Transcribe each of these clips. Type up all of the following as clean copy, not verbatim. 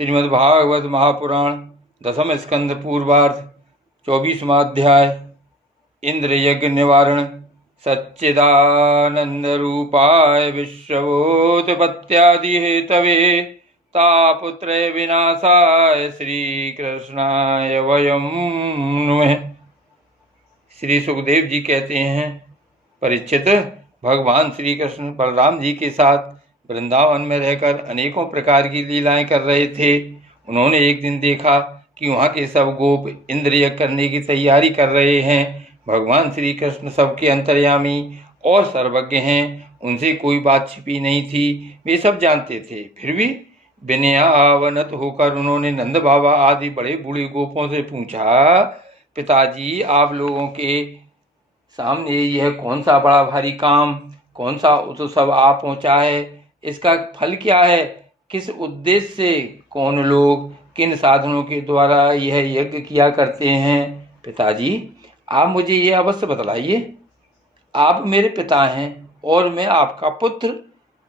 श्रीमद्भागवत महापुराण दसम स्कंद पूर्वार्ध 24वां अध्याय। इंद्र यज्ञ निवारण। सच्चिदानंद रूपाय विश्वोत्पत्त्यादि हेतवे तापुत्र विनाशाय श्री कृष्णाय वयम नुमः। श्री सुखदेव जी कहते हैं, परीक्षित, भगवान श्री कृष्ण बलराम जी के साथ वृंदावन में रहकर अनेकों प्रकार की लीलाएं कर रहे थे। उन्होंने एक दिन देखा कि वहाँ के सब गोप इंद्र यज्ञ करने की तैयारी कर रहे हैं। भगवान श्री कृष्ण सबके अंतर्यामी और सर्वज्ञ हैं, उनसे कोई बात छिपी नहीं थी, वे सब जानते थे। फिर भी विनयावनत होकर उन्होंने नंद बाबा आदि बड़े बूढ़े गोपों से पूछा, पिताजी, आप लोगों के सामने यह कौन सा बड़ा भारी काम, कौन सा उत्सव आ पहुँचा है? इसका फल क्या है? किस उद्देश्य से कौन लोग किन साधनों के द्वारा यह यज्ञ किया करते हैं? पिताजी, आप मुझे यह अवश्य बतलाइए। आप मेरे पिता हैं और मैं आपका पुत्र।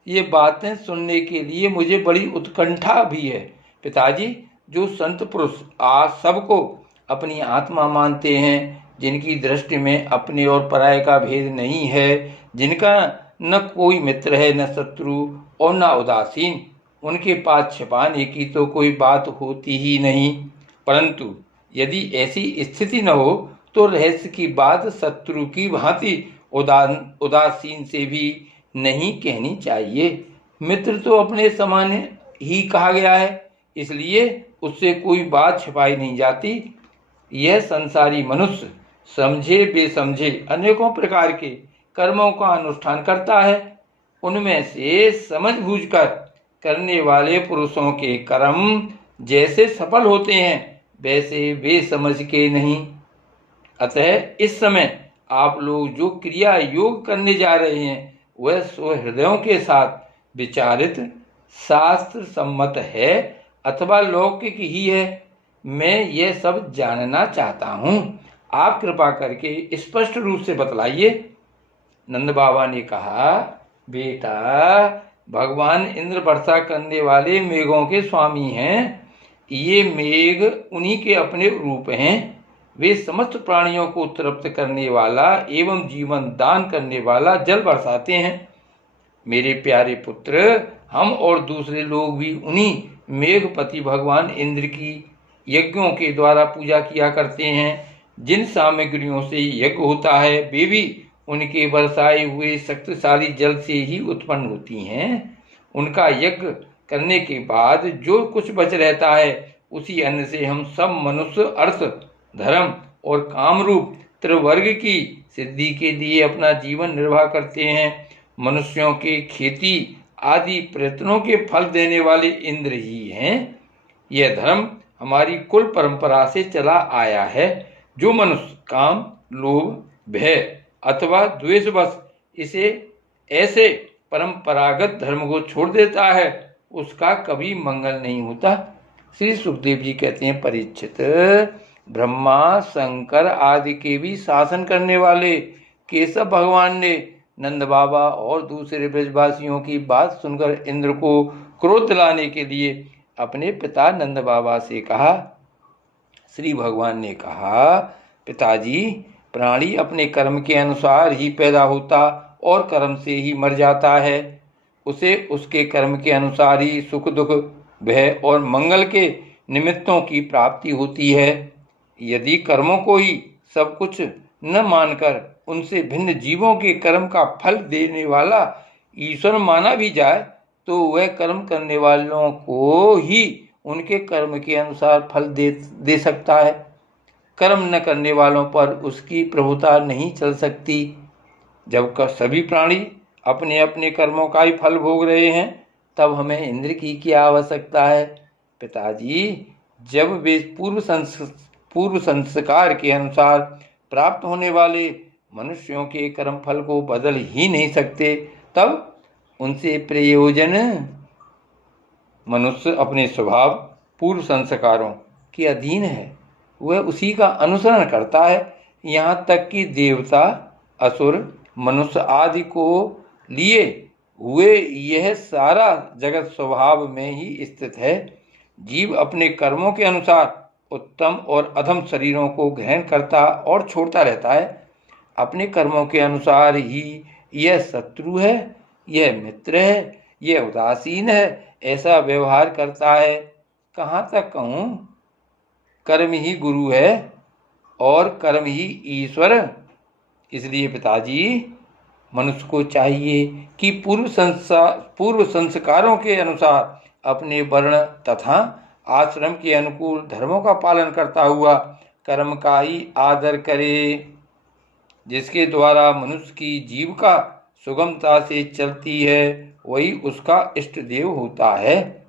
ये बातें सुनने के लिए मुझे बड़ी उत्कंठा भी है। पिताजी, जो संत पुरुष आज सबको अपनी आत्मा मानते हैं, जिनकी दृष्टि में अपने और पराये का भेद नहीं है, जिनका न कोई मित्र है, न शत्रु और न उदासीन, उनके पास छिपाने की तो कोई बात होती ही नहीं। परंतु यदि ऐसी स्थिति न हो तो रहस्य की बात शत्रु की भांति उदासीन से भी नहीं कहनी चाहिए। मित्र तो अपने समान ही कहा गया है, इसलिए उससे कोई बात छिपाई नहीं जाती। यह संसारी मनुष्य समझे बेसमझे अनेकों प्रकार के कर्मों का अनुष्ठान करता है। उनमें से समझ बूझकर करने वाले पुरुषों के कर्म जैसे सफल होते हैं, वैसे वे समझ के नहीं। अतः इस समय आप लोग जो क्रिया योग करने जा रहे हैं, वह स्वहृदयों के साथ विचारित शास्त्र सम्मत है अथवा लौकिक ही है, मैं यह सब जानना चाहता हूँ। आप कृपा करके स्पष्ट रूप से बतलाइए। नंद बाबा ने कहा, बेटा, भगवान इंद्र वर्षा करने वाले मेघों के स्वामी हैं। ये मेघ उन्हीं के अपने रूप हैं। वे समस्त प्राणियों को तृप्त करने वाला एवं जीवन दान करने वाला जल बरसाते हैं। मेरे प्यारे पुत्र, हम और दूसरे लोग भी उन्हीं मेघपति भगवान इंद्र की यज्ञों के द्वारा पूजा किया करते हैं। जिन सामग्रियों से यज्ञ होता है, वे भी उनके बरसाए हुए शक्तिशाली जल से ही उत्पन्न होती हैं। उनका यज्ञ करने के बाद जो कुछ बच रहता है, उसी अन्न से हम सब मनुष्य अर्थ, धर्म और काम रूप त्रिवर्ग की सिद्धि के लिए अपना जीवन निर्वाह करते हैं। मनुष्यों के खेती आदि प्रयत्नों के फल देने वाले इंद्र ही हैं। यह धर्म हमारी कुल परंपरा से चला आया है। जो मनुष्य काम, लोभ, भय अथवा द्वेषवश इसे ऐसे परंपरागत धर्म को छोड़ देता है, उसका कभी मंगल नहीं होता। श्री सुखदेव जी कहते हैं, परीक्षित, ब्रह्मा, शंकर आदि के भी शासन करने वाले केशव भगवान ने नंद बाबा और दूसरे ब्रजवासियों की बात सुनकर इंद्र को क्रोध दिलाने के लिए अपने पिता नंद बाबा से कहा। श्री भगवान ने कहा, पिताजी, प्राणी अपने कर्म के अनुसार ही पैदा होता और कर्म से ही मर जाता है। उसे उसके कर्म के अनुसार ही सुख दुख, भय और मंगल के निमित्तों की प्राप्ति होती है। यदि कर्मों को ही सब कुछ न मानकर उनसे भिन्न जीवों के कर्म का फल देने वाला ईश्वर माना भी जाए, तो वह कर्म करने वालों को ही उनके कर्म के अनुसार फल दे सकता है। कर्म न करने वालों पर उसकी प्रभुता नहीं चल सकती। जब सभी प्राणी अपने अपने कर्मों का ही फल भोग रहे हैं, तब हमें इंद्र की क्या आवश्यकता है? पिताजी, जब वे पूर्व संस्कार के अनुसार प्राप्त होने वाले मनुष्यों के कर्म फल को बदल ही नहीं सकते, तब उनसे प्रयोजन। मनुष्य अपने स्वभाव पूर्व संस्कारों के अधीन है, वह उसी का अनुसरण करता है। यहाँ तक कि देवता, असुर, मनुष्य आदि को लिए हुए यह सारा जगत स्वभाव में ही स्थित है। जीव अपने कर्मों के अनुसार उत्तम और अधम शरीरों को ग्रहण करता और छोड़ता रहता है। अपने कर्मों के अनुसार ही यह शत्रु है, यह मित्र है, यह उदासीन है, ऐसा व्यवहार करता है। कहाँ तक कहूँ, कर्म ही गुरु है और कर्म ही ईश्वर। इसलिए पिताजी, मनुष्य को चाहिए कि पूर्व संस्कारों के अनुसार अपने वर्ण तथा आश्रम के अनुकूल धर्मों का पालन करता हुआ कर्म का ही आदर करे, जिसके द्वारा मनुष्य की जीविका सुगमता से चलती है, वही उसका इष्ट देव होता है।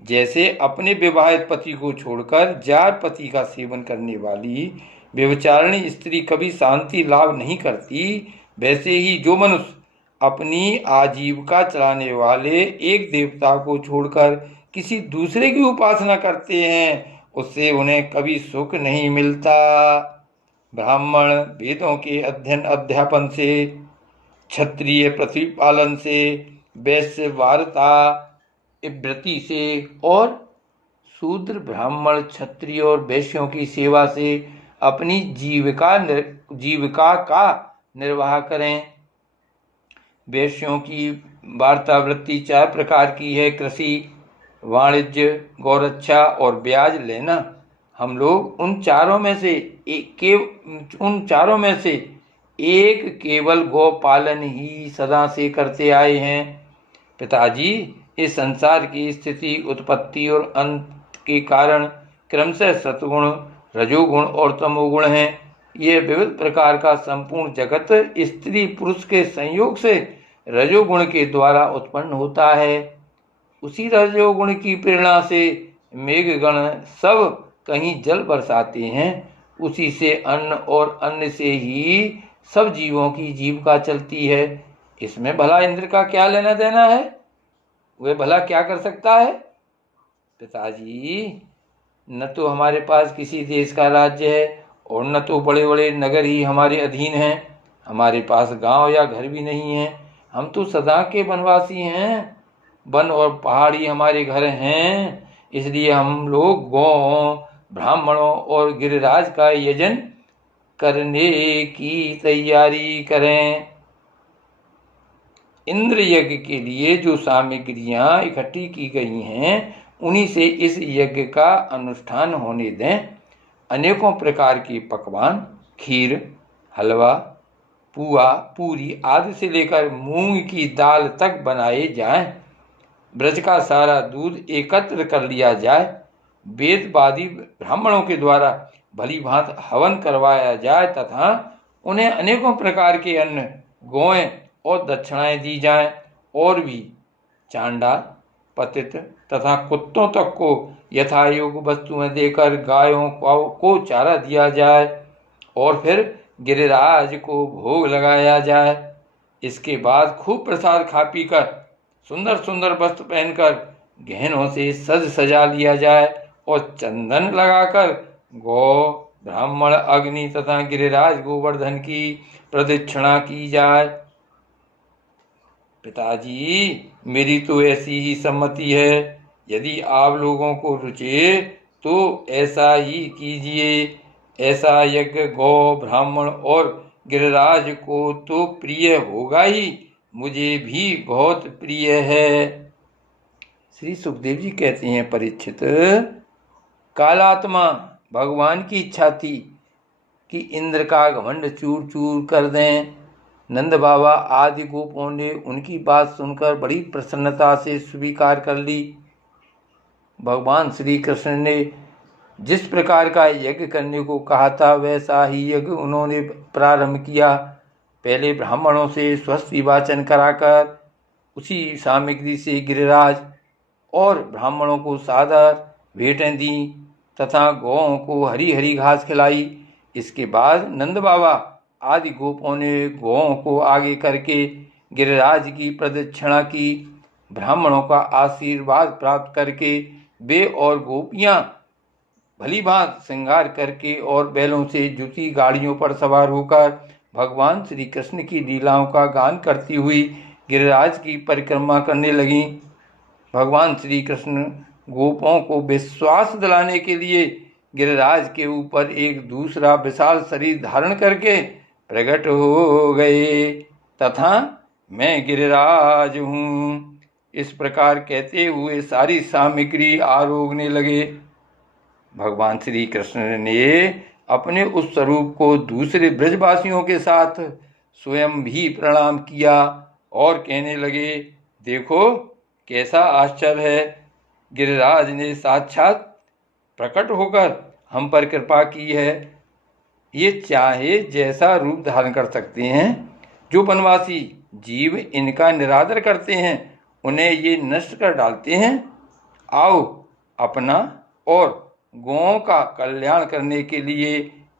जैसे अपने विवाहित पति को छोड़कर जार पति का सेवन करने वाली व्यभिचारिणी स्त्री कभी शांति लाभ नहीं करती, वैसे ही जो मनुष्य अपनी आजीविका चलाने वाले एक देवता को छोड़कर किसी दूसरे की उपासना करते हैं, उससे उन्हें कभी सुख नहीं मिलता। ब्राह्मण वेदों के अध्ययन अध्यापन से, क्षत्रिय प्रतिपालन से, वैश्य वार्ता व्रति से और शूद्र ब्राह्मण क्षत्रिय और वैश्यों की सेवा से अपनी जीविका का निर्वाह करें। वैश्यों की वार्तावृत्ति 4 प्रकार की है: कृषि, वाणिज्य, गौरक्षा और ब्याज लेना। हम लोग उन चारों में से एक केवल गौपालन ही सदा से करते आए हैं। पिताजी, इस संसार की स्थिति, उत्पत्ति और अंत के कारण क्रमशः सतगुण, रजोगुण और तमोगुण हैं। यह विविध प्रकार का संपूर्ण जगत स्त्री पुरुष के संयोग से रजोगुण के द्वारा उत्पन्न होता है। उसी रजोगुण की प्रेरणा से मेघगण सब कहीं जल बरसाते हैं। उसी से अन्न और अन्न से ही सब जीवों की जीविका चलती है। इसमें भला इंद्र का क्या लेना देना है? वह भला क्या कर सकता है? पिताजी, न तो हमारे पास किसी देश का राज्य है और न तो बड़े बड़े नगर ही हमारे अधीन हैं। हमारे पास गांव या घर भी नहीं है। हम तो सदा के वनवासी हैं। वन और पहाड़ी हमारे घर हैं। इसलिए हम लोग गौओं, ब्राह्मणों और गिरिराज का यजन करने की तैयारी करें। इंद्र यज्ञ के लिए जो सामग्रियां इकट्ठी की गई हैं, उन्हीं से इस यज्ञ का अनुष्ठान होने दें। अनेकों प्रकार के पकवान, खीर, हलवा, पुआ, पूरी आदि से लेकर मूंग की दाल तक बनाए जाएं। ब्रज का सारा दूध एकत्र कर लिया जाए। वेदवादी ब्राह्मणों के द्वारा भली भांत हवन करवाया जाए तथा उन्हें अनेकों प्रकार के अन्न, गौएं और दक्षिणाएं दी जाएं। और भी चांडाल, पतित तथा कुत्तों तक को यथायोग वस्तुएं देकर गायों को चारा दिया जाए और फिर गिरिराज को भोग लगाया जाए। इसके बाद खूब प्रसाद खा पी कर, सुंदर सुंदर वस्त्र पहनकर, गहनों से सज सजा लिया जाए और चंदन लगाकर गौ, ब्राह्मण, अग्नि तथा गिरिराज गोवर्धन की प्रदक्षिणा की जाए। पिताजी, मेरी तो ऐसी ही सम्मति है। यदि आप लोगों को रुचे तो ऐसा ही कीजिए। ऐसा यज्ञ गौ, ब्राह्मण और गिरिराज को तो प्रिय होगा ही, मुझे भी बहुत प्रिय है। श्री सुखदेव जी कहते हैं, परीक्षित, कालात्मा भगवान की इच्छा थी कि इंद्र का घमंड चूर चूर कर दें। नंद बाबा आदि गोपों ने उनकी बात सुनकर बड़ी प्रसन्नता से स्वीकार कर ली। भगवान श्री कृष्ण ने जिस प्रकार का यज्ञ करने को कहा था, वैसा ही यज्ञ उन्होंने प्रारंभ किया। पहले ब्राह्मणों से स्वस्ति वाचन कराकर उसी सामग्री से गिरिराज और ब्राह्मणों को सादर भेंटें दी तथा गौओं को हरी हरी घास खिलाई। इसके बाद नंद बाबा आदि गोपों ने गौओं को आगे करके गिरिराज की प्रदक्षिणा की। ब्राह्मणों का आशीर्वाद प्राप्त करके वे और गोपियां भली भांत श्रृंगार करके और बैलों से जुती गाड़ियों पर सवार होकर भगवान श्री कृष्ण की लीलाओं का गान करती हुई गिरिराज की परिक्रमा करने लगीं। भगवान श्री कृष्ण गोपों को विश्वास दिलाने के लिए गिरिराज के ऊपर एक दूसरा विशाल शरीर धारण करके प्रकट हो गए तथा मैं गिरिराज हूँ, इस प्रकार कहते हुए सारी सामग्री आरोगने लगे। भगवान श्री कृष्ण ने अपने उस स्वरूप को दूसरे ब्रजवासियों के साथ स्वयं भी प्रणाम किया और कहने लगे, देखो कैसा आश्चर्य है, गिरिराज ने साक्षात प्रकट होकर हम पर कृपा की है। ये चाहे जैसा रूप धारण कर सकते हैं। जो वनवासी जीव इनका निरादर करते हैं उन्हें ये नष्ट कर डालते हैं। आओ अपना और गौओं का कल्याण करने के लिए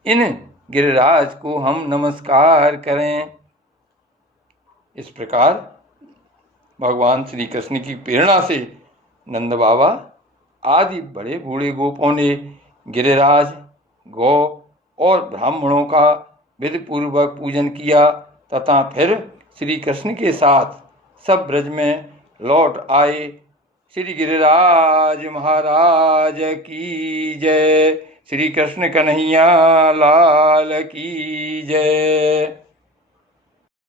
इन गिरिराज को हम नमस्कार करें। इस प्रकार भगवान श्री कृष्ण की प्रेरणा से नंद बाबा आदि बड़े बूढ़े गोपों ने गिरिराज, गौ और ब्राह्मणों का विधिपूर्वक पूजन किया तथा फिर श्री कृष्ण के साथ सब ब्रज में लौट आए। श्री गिरिराज महाराज की जय। श्री कृष्ण कन्हैया लाल की जय।